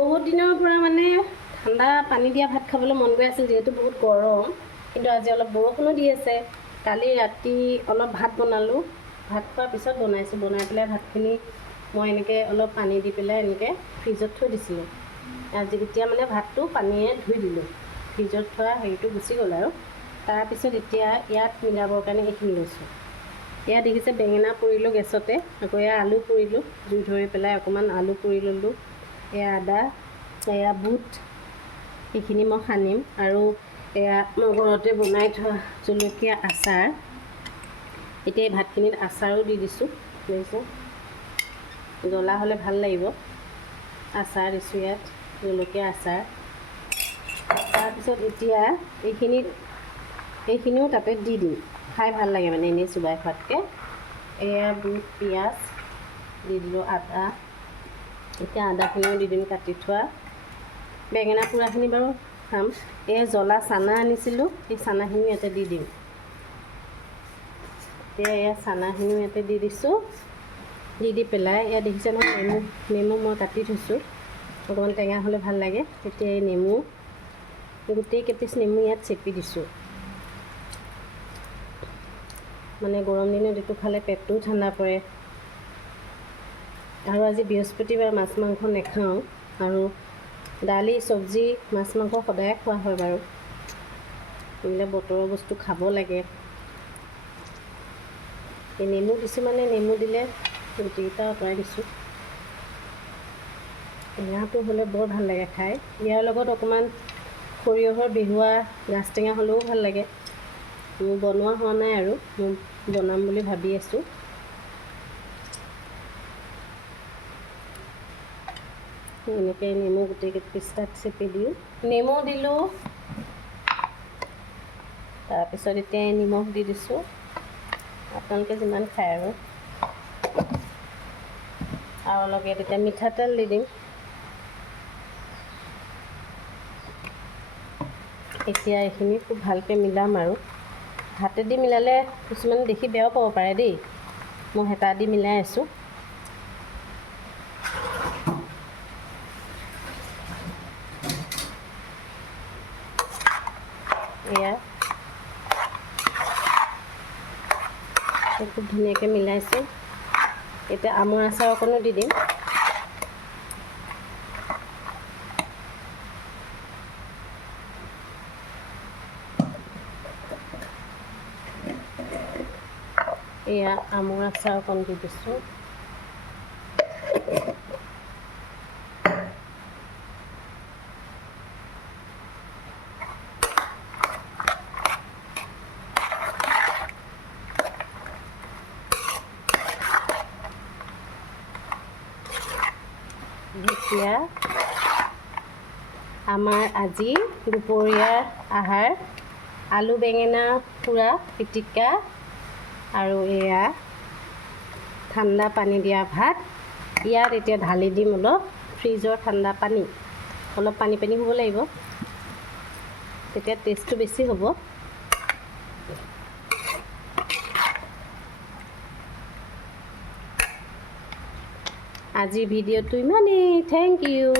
বহুত দিনৰ পৰা মানে ঠাণ্ডা পানী দিয়া ভাত খাবলৈ মন গৈ আছিল, যিহেতু বহুত গৰম। কিন্তু আজি অলপ বৰষুণো দি আছে। কালি ৰাতি অলপ ভাত বনালোঁ, ভাত খোৱাৰ পিছত বনাই পেলাই ভাতখিনি মই এনেকৈ অলপ পানী দি পেলাই এনেকৈ ফ্ৰিজত থৈ দিছিলোঁ। আজি এতিয়া মানে ভাতটো পানীয়ে ধুই দিলোঁ, ফ্ৰিজত থোৱা হেৰিটো গুচি গ'ল আৰু। তাৰপিছত এতিয়া ইয়াত মিলাবৰ কাৰণে এইখিনি লৈছোঁ। ইয়াত দেখিছে বেঙেনা পুৰিলোঁ গেছতে, আকৌ এয়া আলু পুৰিলোঁ, জুই ধৰি পেলাই অকণমান আলু পুৰি ল'লোঁ। এয়া আদা, এয়া বুট, এইখিনি মই সানিম। আৰু এয়া মই ঘৰতে বনাই থোৱা জলকীয়া আচাৰ। এতিয়া এই ভাতখিনিত আচাৰো দি দিছোঁ, বুজিছে, জ্বলা হ'লে ভাল লাগিব। আচাৰ দিছোঁ ইয়াত, জলকীয়া আচাৰ। তাৰপিছত এতিয়া এইখিনিও তাতে দি দিম, খাই ভাল লাগে মানে এনেই চোবাই খোৱাতকৈ। এয়া বুট, পিঁয়াজ দি দিলোঁ, আদা। এতিয়া আদাখিনিও দি দিম কাটি থোৱা। বেঙেনা পোৰাখিনি বাৰু খাম। এই জ্বলা চানা আনিছিলোঁ, সেই চানাখিনিও ইয়াতে দি দিম। এতিয়া এয়া চানাখিনিও ইয়াতে দি দিছোঁ। দি পেলাই ইয়াত দেখিছে নহয়, নেমু মই কাটি থৈছোঁ, অকণমান টেঙা হ'লে ভাল লাগে। এতিয়া এই নেমু, গোটেই কেপিচ নেমু ইয়াত চেপি দিছোঁ। মানে গৰম দিনত এইটো খালে পেটটোও ঠাণ্ডা পৰে। আৰু আজি বৃহস্পতিবাৰ, মাছ মাংস নাখাওঁ। আৰু দালি, চব্জি, মাছ মাংস সদায় খোৱা হয় বাৰু। এইবিলাক বতৰৰ বস্তু খাব লাগে। এই নেমু দিছোঁ মানে নেমু দিলে গুটিকেইটা আঁতৰাই দিছোঁ। টেঙাটো হ'লে বৰ ভাল লাগে খাই। ইয়াৰ লগত অকণমান সৰিয়হৰ বেহুৱা গাজ টেঙা হ'লেও ভাল লাগে। মোৰ বনোৱা হোৱা নাই আৰু, মই বনাম বুলি ভাবি আছোঁ। এনেকৈ নেমু গোটেই পিস্তাত চেপি দিওঁ, নেমু দিলোঁ। তাৰপিছত এতিয়া নিমখ দি দিছোঁ, আপোনালোকে যিমান খায় আৰু অলপ ইয়াত এতিয়া মিঠাতেল দি দিম। এতিয়া এইখিনি খুব ভালকৈ মিলাম আৰু। হাতেদি মিলালে কিছুমানে দেখি বেয়াও পাব পাৰে দেই, মই হেতা দি মিলাই আছোঁ। এয়া খুব ধুনীয়াকৈ মিলাইছোঁ। এতিয়া আমৰ আচাৰ অকণো দি দিম। এয়া আমৰ আচাৰ অকণ দি দিছোঁ। এতিয়া আমাৰ আজি দুপৰীয়াৰ আহাৰ আলু বেঙেনা পোৰা পিটিকা আৰু এয়া ঠাণ্ডা পানী দিয়া ভাত। ইয়াত এতিয়া ঢালি দিম অলপ ফ্ৰিজৰ ঠাণ্ডা পানী। অলপ পানী পানী হ'ব লাগিব, তেতিয়া টেষ্টটো বেছি হ'ব। আজিৰ ভিডিঅ'টো ইমানেই। Thank U.